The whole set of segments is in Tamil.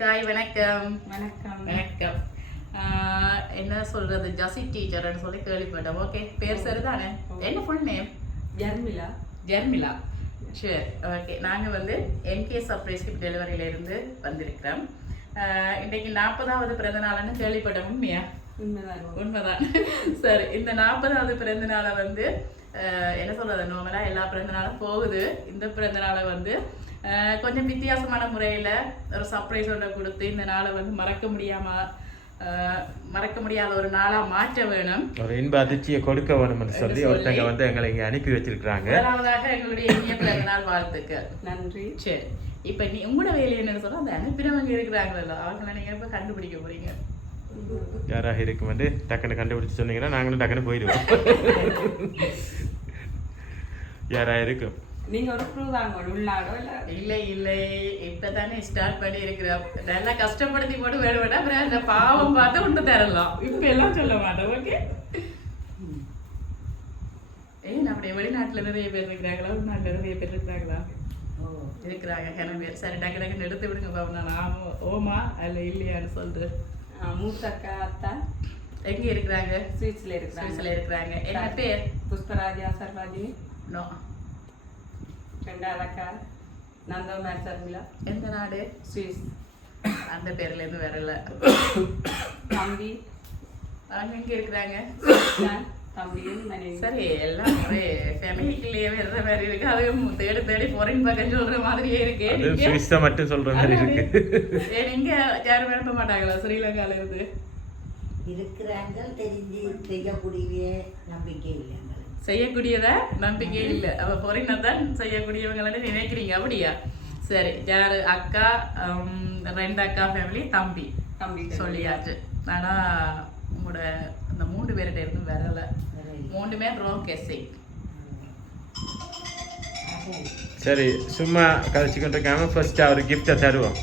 காய் வணக்கம். வணக்கம். வணக்கம். என்ன சொல்றது, ஜசி டீச்சர்னு சொல்லி கேள்விப்பட்டோம். ஓகே, பேர் சரிதானே? என்ன ஃபுல் நேம்? ஜெர்மிளா. ஜெர்மிளா. சரி, ஓகே. நாங்கள் வந்து என்கே சர்ப்ரைஸ் கிஃப்ட் டெலிவரியிலேருந்து வந்திருக்கிறோம். இன்றைக்கு 40வது பிறந்த நாள்னு கேள்விப்பட்டோம். உண்மையா? உண்மைதான். சரி, இந்த 40வது பிறந்த நாளை வந்து என்ன சொல்றது, நார்மலாக எல்லா பிறந்த நாளும் போகுது. இந்த பிறந்த நாளை வந்து கொஞ்சம் வித்தியாசமான முறையில் ஒரு சர்ப்ரைஸ் ஒன்றை கொடுத்து இந்த நாளை வந்து மறக்க முடியாத ஒரு நாளாக மாற்ற வேணும், ஒரு இன்ப அதிர்ச்சியை கொடுக்க வேணும்னு சொல்லி ஒருத்தங்க வந்து எங்களை இங்கே அனுப்பி வச்சிருக்கிறாங்க. முதலாவதாக எங்களுடைய இனிய பிறந்த நாள் வாழ்த்துக்கள். நன்றி. சரி, இப்போ உங்களோட வேலை என்னன்னு சொன்னால் அந்த அனுப்பினவங்க இருக்கிறாங்களோ அவங்கள நீங்கள் இப்போ கண்டுபிடிக்க போறீங்க. யாராக இருக்கும் வந்து டக்குன்னு கண்டுபிடிச்சு சொன்னீங்கன்னா நாங்களும் டக்குன்னு போயிடுவோம். யாராக இருக்கும்? நீங்க ஒரு க்ளூ தாங்க. உள்நாடோ இல்லை இப்பதானே ஸ்டார்ட் பண்ணி இருக்கிறோம். நல்லா கஷ்டப்படுத்தி போட்டு வேணும்னா அப்புறம் அந்த பாவம் பார்த்து ஒன்று தரலாம். இப்ப எல்லாம் சொல்ல மாட்டோம். ஓகே, நம்முடைய வெளிநாட்டுல நிறைய பேர் இருக்கிறாங்களா, உள்நாட்டுல நிறைய பேர் இருக்கிறாங்களா? இருக்கிறாங்க கிளம்பி. சரி, டக்கு டக்குன்னு எடுத்து விடுங்க பாவம். நான் ஓமா அல்ல இல்லையான்னு சொல்றேன். மூத்தக்கா அத்தா எங்க இருக்கிறாங்க? ஸ்வீட்ஸ்ல இருக்கிறாங்க. என்ன பேர்? புஷ்பராஜா சர்வாஜினி. நோ. ரெண்டாவது அக்கா நந்தோமேர் சர்மிளா. எந்த நாடு? ஸ்வீஸ். அந்த பேர்ல இருந்து வரல. தம்பி அவங்க எங்க இருக்கிறாங்க? தம்பியும் மனைவி. சரி, எல்லாம் ஒரே ஃபேமிலிக்குள்ளேயே வர்ற மாதிரி இருக்கு. அதுவும் தேடி தேடி ஃபாரின் பக்கம் சொல்ற மாதிரியே இருக்கு. சுவிஸா மட்டும் சொல்ற மாதிரி இருக்கு. நீங்க யாரும் விரும்ப மாட்டாங்களா ஸ்ரீலங்கால இருந்து? இருக்கிறாங்க, தெரிஞ்சு செய்யக்கூடிய நம்பிக்கை இல்லை. செய்யக்கூடியத நம்பிக்கை இல்லை. அவ ஃபாரினர் தான் செய்யக்கூடியவங்கள நினைக்கிறீங்க, அப்படியா? சரி, யாரு? அக்கா, 2 அக்கா ஃபேமிலி, தம்பி சொல்லியாச்சு. ஆனா உங்களோட இந்த 3 பேர்கிட்ட இருந்து வரல. 3மே ரோங் கெஸ்ஸிங். சரி, சும்மா கழிச்சுக்கிட்டு இருக்காம ஃபர்ஸ்ட் ஒரு கிஃப்டை தருவோம்.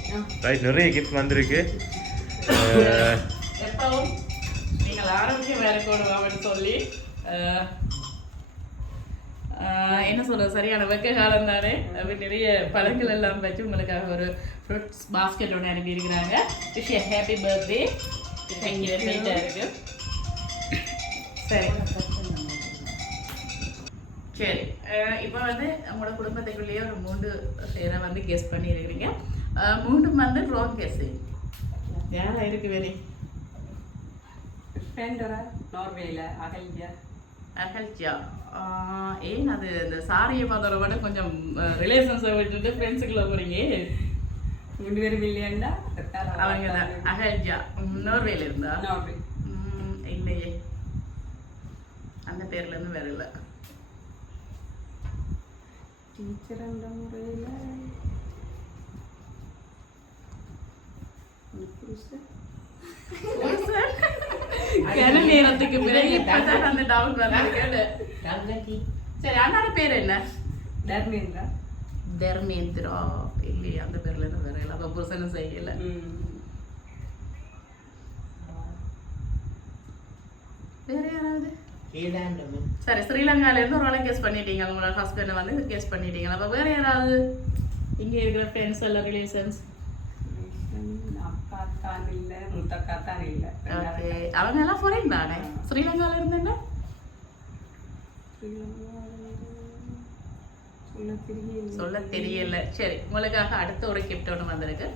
ரைட், நிறைய கிஃப்ட் வந்திருக்கு. எப்பவும் நீங்கள் ஆரோக்கியம் வேற கொடுவாங்கன்னு சொல்லி என்ன சொல்றது, சரியான வெக்க காலம் தானே. நிறைய பழங்கள் எல்லாம் வச்சு உங்களுக்காக ஒரு ஃப்ரூட்ஸ் பாஸ்கெட் ஒன்று அனுப்பி இருக்கிறாங்க. Wish you happy birthday. இருக்கு. சரி சரி, இப்போ வந்து உங்களோட குடும்பத்துக்குள்ளேயே ஒரு 3 பேரை வந்து கெஸ் பண்ணி இருக்கிறீங்க. 3 வந்து ரோங் கெஸ்ஸிங். யாரா இருக்கு வேறு? நார்வேல அகல்யா. அகல்யா. ஏன் அது இந்த சாரியை பார்த்தோட விட கொஞ்சம் ரிலேஷன்ஸை விட்டுட்டு ஃப்ரெண்ட்ஸுக்குள்ள போறீங்க. 3 பேரும் இல்லையாண்டா அவங்க தான். அகல்யா நார்வேல இருந்தா? நார்வே. இல்லையே, அந்த பேர்ல இருந்து வேற இல்லை. டீச்சர் அந்த முறையில் நேரத்துக்கு பிறகு இப்பதான் அந்த டவுட் வந்து. சரி, அண்ணாட பேர் என்ன? தர்மேந்திரா. தர்மேந்திரா இல்லையா, அந்த பேர்ல இருந்து வேற இல்லை. அப்ப புருஷனும் செய்யல. வேற யாராவது? சரி, ஸ்ரீலங்கால இருந்து ஒரு ஆளை கெஸ் பண்ணிட்டீங்க. உங்களோட ஹஸ்பண்டை வந்து கெஸ் பண்ணிட்டீங்க. அப்ப வேற யாராவது இங்க இருக்கிற ஃப்ரெண்ட்ஸ் எல்லாம் ரிலேஷன்ஸ்? அவங்க எல்லாம் ஃபாரின் தானே? ஸ்ரீலங்கால இருந்து என்ன சொல்ல தெரியல. சரி, உங்களுக்காக அடுத்த ஒரு கிஃப்ட் ஒன்று வந்திருக்கு.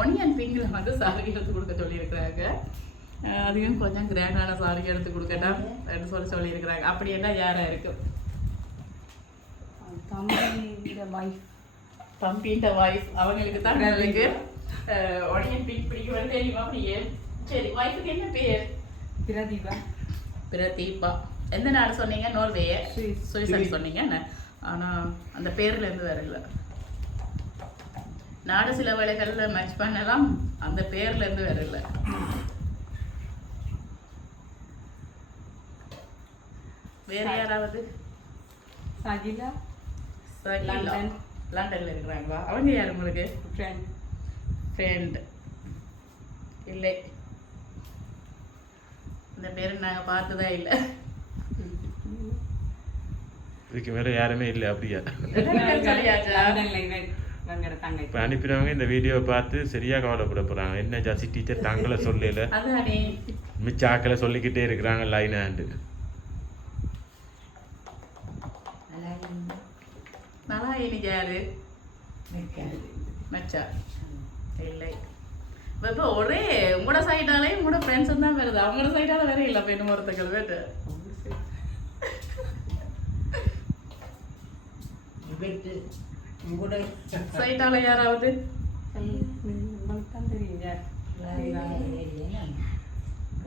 ஒனியன் பிங்க்ல வந்து சாரி எடுத்து கொடுக்க சொல்லியிருக்கிறாங்க. அதையும் கொஞ்சம் கிராண்டான சாரி எடுத்து கொடுக்கட்டா சொல்லியிருக்கிறாங்க. அப்படி என்ன யாரா இருக்கு? தம்பின்ற வைஃப். அவங்களுக்கு தான் இருக்கு ஒனியன் பிங்க் பிடிக்கும் தெரியுமா? அப்படியே. சரி, வைஃபுக்கு என்ன பேர்? பிரதீபா. பிரதீபா. எந்த நாடு சொன்னீங்க? நார்வே. சுவிஸ் சொன்னீங்க. ஆனா அந்த பேர்ல இருந்து வேற இல்லை. நாடு சில வேலைகள்ல மேட்ச் பண்ணலாம், அந்த பேர்ல இருந்து வேற இல்லை. வேற யாராவது? சகிலா. லண்டன்ல இருக்கிறாங்களா? அவங்க யாரு உங்களுக்கு? ஃப்ரெண்ட் இல்லை. இந்த பேரு நாங்க பார்த்ததா இல்லை. இதுக்கு வேற யாருமே இல்லை. அப்படியா? வெங்கட தங்கை இப்போ அனுப்பினவங்க இந்த வீடியோவை பார்த்து சரியா கவலைப்பட போறாங்க. என்ன ஜாஸ்தி டீச்சர் தங்களை சொல்லல, அதானே மிச்ச ஆக்களை சொல்லிக்கிட்டே இருக்கிறாங்க லைன் ஹேண்டு. நல்லா இன்னைக்கு யாரு நிற்காது. மச்சா இல்லை இப்போ ஒரே உங்களோட சைடாலே உங்களோட ஃப்ரெண்ட்ஸ் தான் வருது, அவங்களோட சைடால வேற இல்லை பெண்ணு ஒருத்தங்கள் வேறு இவற்று உங்களோட சைடால யாராவது உங்களுக்கு தான் தெரியும் யார்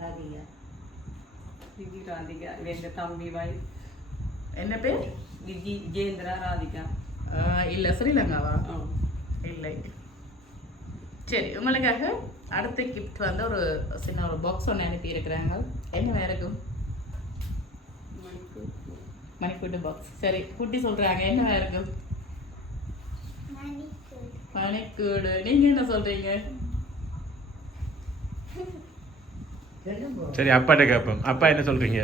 ராதிகா. விஜி ராதிகா எங்க தம்பி வாய் என்ன பேர்? விஜேந்திரா ராதிகா. இல்லை ஸ்ரீலங்காவா? ஆ. இல்லை. சரி, உங்களுக்காக அடுத்த கிஃப்ட் வந்து ஒரு சின்ன ஒரு பாக்ஸ் ஒன்று அனுப்பி இருக்கிறாங்க. என்ன இருக்கும்? மணிக்கூட்டு பாக்ஸ். சரி, குட்டி சொல்றாங்க என்ன இருக்கும்? மணிக்கூடு. நீங்க என்ன சொல்றீங்க? சரி, அப்பாட்ட கேட்போம். அப்பா என்ன சொல்றீங்க?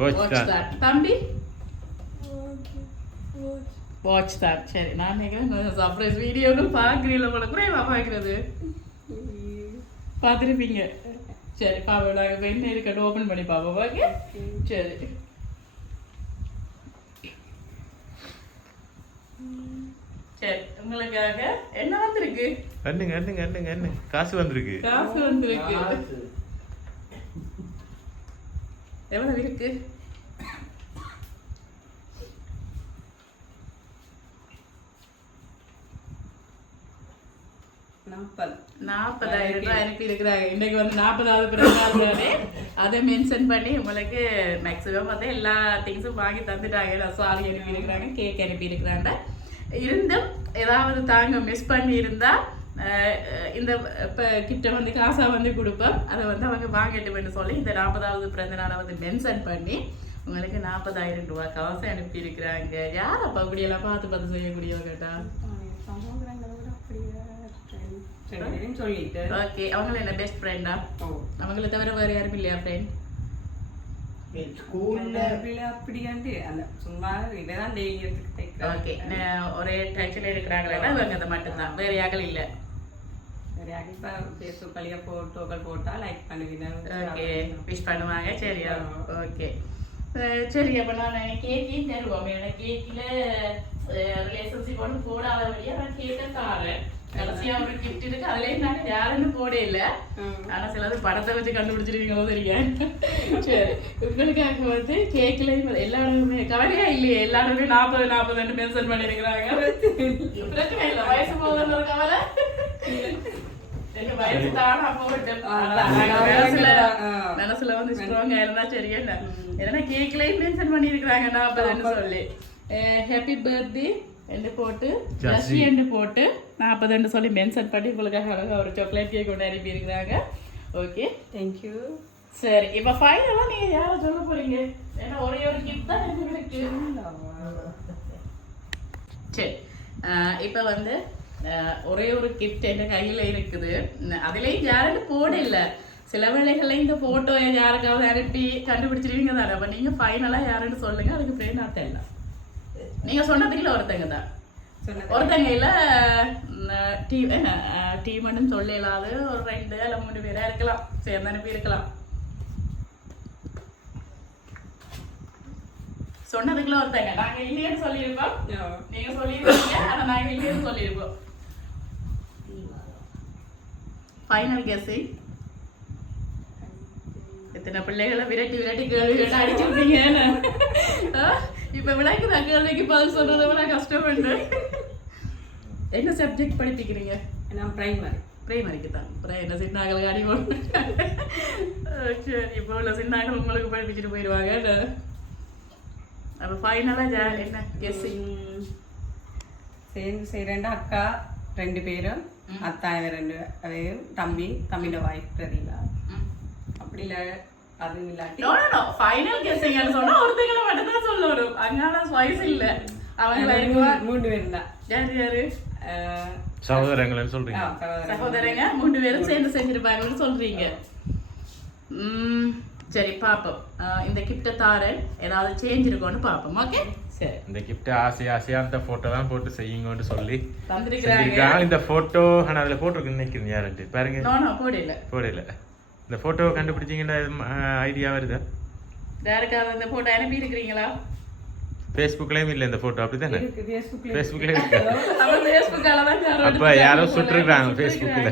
வாட்ச் வாட்ச் தான். தட். தம்பி வாட்ச் தட். சரி, நான் நினைக்கிறேன் சர்ப்ரைஸ் வீடியோன்னு பார்க்குறீங்களா போல கூட பார்க்குறது பார்த்துருப்பீங்க. சரி பாப்போம், நாங்கள் இப்போ என்ன இருக்கட்டும் ஓப்பன் பண்ணி பார்ப்போம். ஓகே சரி. சரி, உங்களுக்காக என்ன வந்திருக்கு? என்ன காசு வந்திருக்கு. காசு வந்திருக்கு. எவ்வளவு இருக்கு? $40,000 அனுப்பி இருக்கிறாங்க. இன்னைக்கு வந்து 40வது பிறந்தநாள், அதை மென்ஷன் பண்ணி உங்களுக்கு மேக்ஸிமம் வந்து எல்லா திங்ஸும் வாங்கி தந்துட்டாங்க. சாரி அனுப்பி இருக்கிறாங்க, கேக் அனுப்பி இருக்கிறாங்க. இருந்தும் ஏதாவது தாங்க மிஸ் பண்ணி இருந்தா இந்த இப்போ கிட்ட வந்து காசா வந்து கொடுப்போம், அதை வந்து அவங்க வாங்கிட்டு சொல்லி இந்த 40வது பிறந்த நாளை வந்து மென்ஷன் பண்ணி உங்களுக்கு $40,000 காசு அனுப்பி இருக்கிறாங்க. யார் அப்பா அப்படியெல்லாம் பார்த்து செய்யக்கூடியவங்க கேட்டா? ஓகே, அவங்கள என்ன பெஸ்ட் ஃப்ரெண்டா? அவங்கள தவிர வேற யாரும் இல்லையா ஃப்ரெண்ட்? ஓகே, ஒரே டச்சில் இருக்கிறாங்களா? இவங்க அதை மட்டும்தான், வேற யாரும் இல்லை. ஓகே, விஷ் பண்ணுவாங்க. சரியா? ஓகே சரி. அப்போ நான் கேக்கையும் தருவோம். கேக்கில் ரிலேஷன்ஷிப் ஒன்றும் போடாத வழியாக நான் கேக்கை தாரேன். கடைசியா ஒரு கிஃப்ட் இருக்கு, அதுலயும் நாங்க யாருன்னு போட இல்ல. ஆனா சிலது படத்தை வச்சு கண்டுபிடிச்சிருக்கீங்களோ தெரியும். சரி, உங்களுக்காக வந்து கேக்லயும் எல்லா இடமுமே கவலையா இல்லையே, எல்லா இடமே 40 மென்ஷன் பண்ணிருக்கிறாங்க. பிரச்சனை இல்ல, வயசு போகுதுன்னு ஒரு கவலை. வயசு தானா போட்டு மனசுல வந்து ஸ்ட்ராங்கா இருந்தா சரியா இல்ல. ஏன்னா கேக்லயும் மென்ஷன் பண்ணிருக்கிறாங்க 40 சொல்லி. ஹாப்பி பர்த்டே என்று போட்டு ஜஸ்ஸி என்று போட்டு 40 சொல்லி மென்ஷன் பண்ணி உங்களுக்காக அழகாக ஒரு சாக்லேட் கேக் கொண்டு அனுப்பி இருக்கிறாங்க. Okay, thank you. சரி, இப்போ ஃபைனலாக நீங்கள் யாரை சொல்ல போறீங்க? ஏன்னா ஒரே ஒரு கிஃப்ட் தான் இருக்கு. சரி, இப்போ வந்து ஒரே ஒரு கிஃப்ட் என் கையில் இருக்குது. அதுலேயும் யாருன்னு போட இல்லை. சில வேளைகளில் இந்த ஃபோட்டோ யாருக்காவது அனுப்பி கண்டுபிடிச்சிருவீங்க தானே. அப்போ நீங்கள் ஃபைனலாக யாருன்னு சொல்லுங்கள், அதுக்கு பேர் நான் தெரியல. நீங்க சொன்னதுல ஒருத்தங்க தான், ஒருத்தங்க இல்ல டீம்னு சொல்லலாது, ஒரு 2 அல்ல 3 பேரா இருக்கலாம், சேர்ந்து அனுப்பி இருக்கலாம். சொன்னதுக்குள்ள ஒருத்தங்க, நாங்க இல்லையன்னு சொல்லியிருப்போம், நீங்க சொல்லியிருக்கீங்க, ஆனா நாங்க இல்லையன்னு சொல்லியிருப்போம். Final guessing. எத்தனை பிள்ளைகளை விரட்டி கேள்விகளை அடிச்சு விட்டீங்க. இப்ப விளையாட்டு கேள்விக்கு பதில் சொல்றதை விட கஷ்டப்பட்டு. என்ன சப்ஜெக்ட் படிப்பிக்கிறீங்க? நான் பிரைமரிக்கு தான். அப்புறம் என்ன சின்னாக்களுக்கு அடி போட்டு. சரி, இப்போ உள்ள சின்னாக்கள் உங்களுக்கு படிப்பிச்சுட்டு போயிடுவாங்க. அப்போ ஃபைனலாக என்ன கெஸ்ஸிங்? சேர்ந்து செய்கிறேன்டா அக்கா 2 பேரும், அத்தாய 2 பேரும், தம்பியோட வாய்ப்பு பிரதீபா. அப்படி இல்லை, அது இல்லாட்டி ஃபைனல் கெஸ்ஸிங் சொன்னா ஒருத்தங்களை மட்டும் தான் சொல்லணும். அங்கான வாய்ஸ் இல்ல. அவங்க 3 பேரும் தான். யாரு? சகோதரங்கள்னு சொல்றீங்க. சகோதரங்க 3 பேரும் சேர்ந்து செஞ்சிருப்பாங்கன்னு சொல்றீங்க. சரி, பாப்போம். இந்த கிஃப்ட்டை தாரேன், ஏதாவது சேஞ்ச் இருக்கும்னு பாப்போம். ஓகே சரி இந்த கிஃப்ட் ஆசையா அந்த போட்டோ தான் போட்டு செய்யுங்கன்னு சொல்லி தந்திருக்கிறாங்க. செஞ்சிருக்காங்க. இந்த போட்டோ ஆனால் அதில் போட்டிருக்கு நினைக்கிறேன் யாருன்ட்டு பாருங்க. நோ போடல போடல. இந்த போட்டோ கண்டுபிடிச்சிங்கன்னா ஐடியா வருதா? யாருக்காவது இந்த போட்டோ அனுப்பி இருக்கிறீங்களா? ஃபேஸ்புக்லயும் இல்லை இந்த போட்டோ அப்படிதானே? ஃபேஸ்புக்லயும் இருக்கு. அவன் ஃபேஸ்புக்கால தான் யாரோ அப்ப யாரோ சுட்டுருக்காங்க ஃபேஸ்புக்ல.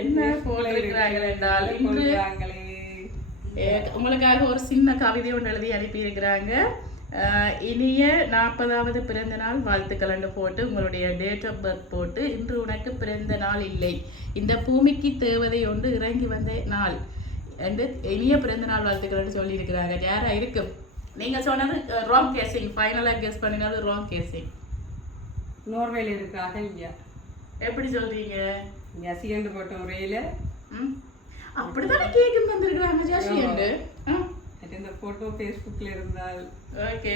என்ன போட்டிருக்கிறாங்க என்றால் இன்று உங்களுக்காக ஒரு சின்ன கவிதை ஒன்று எழுதி அனுப்பி இருக்கிறாங்க. இனிய 40வது பிறந்த நாள் வாழ்த்துக்கள் போட்டு உங்களுடைய டேட் ஆஃப் பர்த் போட்டு இன்று உனக்கு பிறந்த நாள் இல்லை, இந்த பூமிக்கு தேவதை ஒன்று இறங்கி வந்த நாள் என்று இனிய பிறந்த நாள் வாழ்த்துக்கள் சொல்லி இருக்கிறாங்க. யாரா இருக்கு? நீங்க சொன்னது ராங் கேசிங், ஃபைனலா கெஸ் பண்ணினது ராங் கேசிங். நோர்வேல இருக்காங்க இல்லையா? எப்படி சொல்றீங்க? ஜசிகண்டு போட்ட முறையில அப்படித்தானே கேக்கு தந்திருக்கிறாங்க ஜாஷியண்டு. இந்த போட்டோ ஃபேஸ்புக்ல இருந்தால் ஓகே.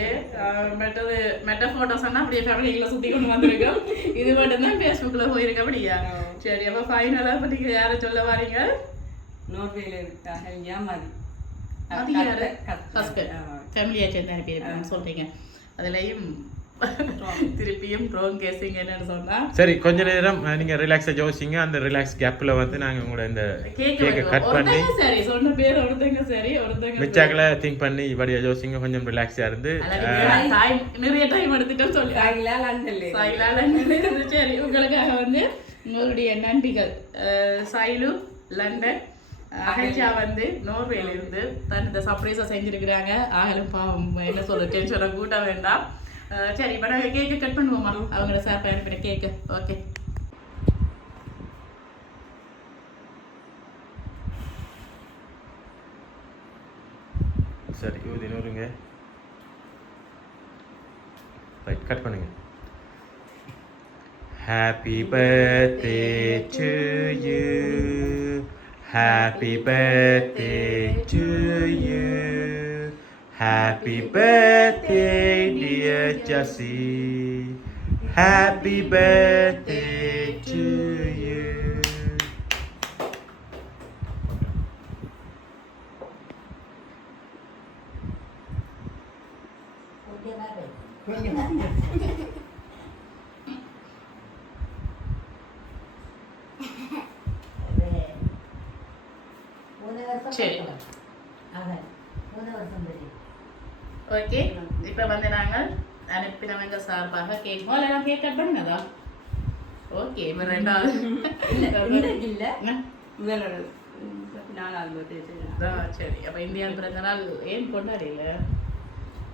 மெட்ட போட்டோஸ் சொன்னா அப்படியே ஃபேமிலிகளை சுத்தி கொண்டு வந்திருக்கோம். இது மட்டும் தான் ஃபேஸ்புக்ல போயிருக்க அப்படியா? சரி, அப்ப ஃபைனலா இப்ப நீங்க யாரை சொல்ல வாரீங்க? நோர்வேல இருக்காங்க இல்லையா? அது யாரு? ஹஸ்பண்ட் ஃபேமிலியா சேர்ந்து அனுப்பியிருக்காங்க சொல்றீங்க. அதுலயும் திருப்பியும் ரோங் கேசிங் என்னன்னு சொன்னா சரி, கொஞ்ச நேரம் நீங்க ரிலாக்ஸா ஜோசிங்க. அந்த ரிலாக்ஸ் கேப்ல வந்து நாங்க உங்களோட இந்த கேக்க கட் பண்ணி சரி சொன்ன பேர் ஒருத்தங்க சரி ஒருத்தங்க மிச்சாக்கல திங்க் பண்ணி இப்படியா ஜோசிங்க கொஞ்சம் ரிலாக்ஸா இருந்து நிறைய டைம் எடுத்துட்டோம் சொல்லி சரி, உங்களுக்காக வந்து உங்களுடைய நன்றிகள். சைலு லண்டன், அகல்ஜா வந்து நோர்வேல இருந்து தான் இந்த சர்ப்ரைஸை செஞ்சிருக்கிறாங்க. ஆகலும் பாவம் என்ன சொல்ற டென்ஷனை கூட்ட வேண்டாம். சரி, இப்போ நாங்கள் கேக்கு கட் பண்ணுவோமா? அவங்கள சாப்பிட அனுப்பின கேக்கு. ஓகே, சரி இது நூறுங்க. ரைட், கட் பண்ணுங்க. Happy birthday to you. Happy birthday to you. Happy birthday dear Jessie. Happy birthday to you. சரி ஓகே. இப்போ வந்து நாங்கள் அனுப்பினவங்க சார்பாக கேக் முதல்ல கேக் கட் பண்ணுங்கதா? ஓகே, இப்போ ரெண்டாவது சரி. அப்போ இந்தியாவில் பிறந்த நாள் ஏன் கொண்டாடில?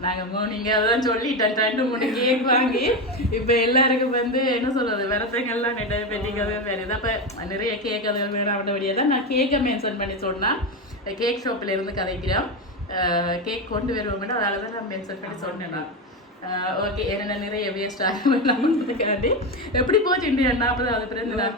நாங்கள் நீங்கள் அதான் சொல்லிட்டேன் 2-3 கேக் வாங்கி இப்போ எல்லாருக்கும் வந்து என்ன சொல்கிறது விரதங்கள்லாம் நிறைய பெட்டிக்கவே வேறு இதை அப்போ நிறைய கேக் அது வேணும் அப்படியே தான் நான் கேக்கை மென்ஷன் பண்ணி சொன்னால் கேக் ஷாப்பில் இருந்து கதைக்கிறோம். கேக் கொண்டு வருவோம்னா அதால தான் நான் மென்ஷன் பண்ணி சொன்னேன் நான். ஓகே, என்ன நிறைய வேஸ்ட் ஆகிறதுக்காண்டி எப்படி போச்சு இந்தியா 40வது பிறந்த நாள்?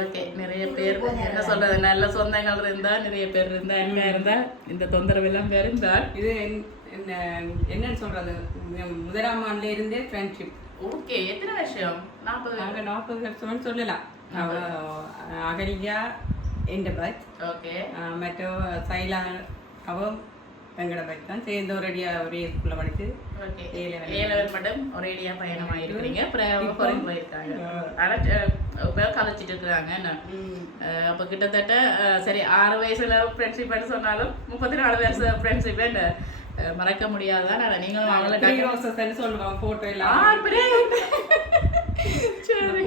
ஓகே, நிறைய பேர் என்ன சொல்றது நல்ல சொந்தங்கள் இருந்தா நிறைய பேர் இருந்தா எங்க இருந்தா இந்த தொந்தரவு எல்லாம் இருந்தால் இது என்னன்னு சொல்றது முதலாம் ஆண்டுல இருந்தே ஃப்ரெண்ட்ஷிப். ஓகே, எத்தனை வருஷம்? 40 வருஷம்னு சொல்லலாம். அகல்யா எந்த பைக் ஓகே மற்ற சைலா அவன் எங்கட பைக் தான் சேர்ந்து ஒரே ஸ்கூல்ல படிச்சு ஏலவர் மட்டும் ஒரேடியா பயணமா இருக்கிறீங்க. அப்புறம் போயிருக்காங்க. கதைச்சிட்டு இருக்கிறாங்க. அப்ப கிட்டத்தட்ட சரி 6 வயசுல ஃப்ரெண்ட்ஷிப் சொன்னாலும் 34 வயசு ஃப்ரெண்ட்ஷிப் மறக்க முடியாதான். நீங்களும் அவங்கள சொல்லுவாங்க போட்டோ எல்லாம்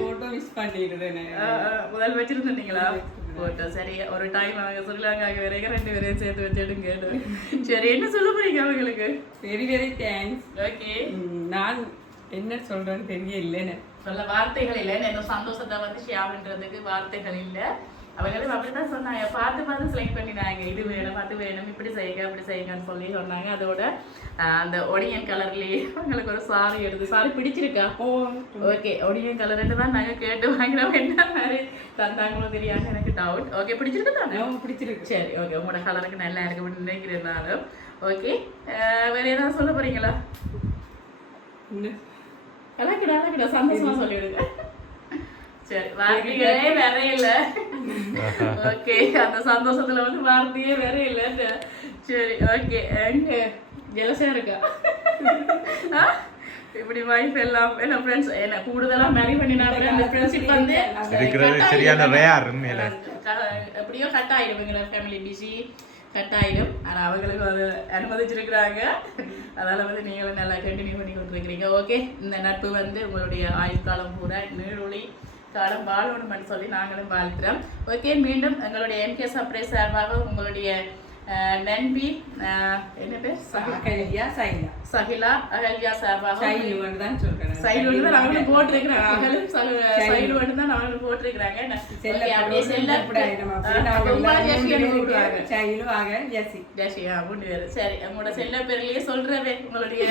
போட்டோ மிஸ் பண்ணிடுறேன் முதல் வச்சிருந்தீங்களா போட்டோ? சரி, ஒரு டைம் அவங்க சொல்லுவாங்க வரைக்கும் 2 பேரையும் சேர்த்து வச்சுடுங்க. சரி, என்ன சொல்ல போறீங்க அவங்களுக்கு? Very very thanks. ஓகே, நான் என்ன சொல்றேன்னு தெரியல, சொல்ல வார்த்தைகள் இல்லை. என்ன சந்தோஷத்தை வந்து ஷேர் பண்றதுக்கு வார்த்தைகள் இல்லை. அவங்களும் அப்படிதான் சொன்னாங்க, பார்த்து செலக்ட் பண்ணினாங்க. இது வேணும் அது வேணும், இப்படி செய்யுங்க அப்படி செய்யுங்கன்னு சொல்லி சொன்னாங்க. அதோட அந்த ஒடியன் கலர்லயே அவங்களுக்கு ஒரு சாரி எடுத்து சாரி பிடிச்சிருக்கா? ஓகே, ஒடியன் கலர்ன்னு தான் நாங்கள் கேட்டு வாங்கினோம். என்ன மாதிரி தந்தாங்களோ தெரியாது, எனக்கு டவுட். ஓகே, பிடிச்சிருக்கு தானே? பிடிச்சிருக்கு. சரி, ஓகே, உங்களோட கலருக்கு நல்லா இருக்குன்னு நினைக்கிறேன். ஓகே, வேற ஏதாவது சொல்ல போறீங்களா? அழகுடா சந்தோஷமா சொல்லிவிடுங்க. சரி, வார்த்தைகளே வேற இல்ல. ஓகே, அந்த சந்தோஷத்துல வந்து வார்த்தையே வேற இல்ல. சரி ஓகே எங்க ஜெலசா இருக்கா ஆ? இப்படி வைஃப் எல்லாம் என்ன ஃப்ரெண்ட்ஸ் என்ன கூடுதலா மேரி பண்ணினா அந்த ஃப்ரெண்ட்ஷிப் வந்து இருக்கிறது சரியான ரேர் உண்மையில. எப்படியோ கட் ஆயிடும் எங்களோட ஃபேமிலி பிஸி கட் ஆயிடும் ஆனால் அவங்களுக்கு அது அனுமதிச்சிருக்கிறாங்க. அதனால வந்து நீங்களும் நல்லா கண்டினியூ பண்ணி கொடுத்துருக்கிறீங்க. ஓகே, இந்த நட்பு வந்து உங்களுடைய ஆயுட்காலம் பூரா நீடொழி காலம் வாழணும்னு சொல்லி நாங்களும் வாழ்த்துறோம். ஓகே, மீண்டும் எங்களுடைய எம்கே சர்ப்ரைஸ் சார்பாக உங்களுடைய நண்பி என்ன பேர் அகல்யா சைலா சகிலா அகல்யா சார்பாக சைலுன்னு தான் சொல்றேன். சைலுன்னு தான் அவங்களும் போட்டிருக்கிறாங்க. அகலும் சைலுன்னு தான் அவங்களும் போட்டிருக்கிறாங்க. ஓகே, அப்படியே செல்ல சைலு அகல் ஜெசி ஜெசியா மூணு பேர். சரி, உங்களோட செல்ல பேர்லயே சொல்றவே உங்களுடைய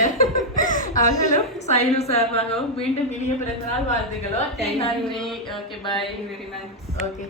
அகலும் சைலு சார்பாகவும் மீண்டும் இனிய பிறந்த நாள் வாழ்த்துக்களோ. நன்றி. Okay, bye. Very much. Okay.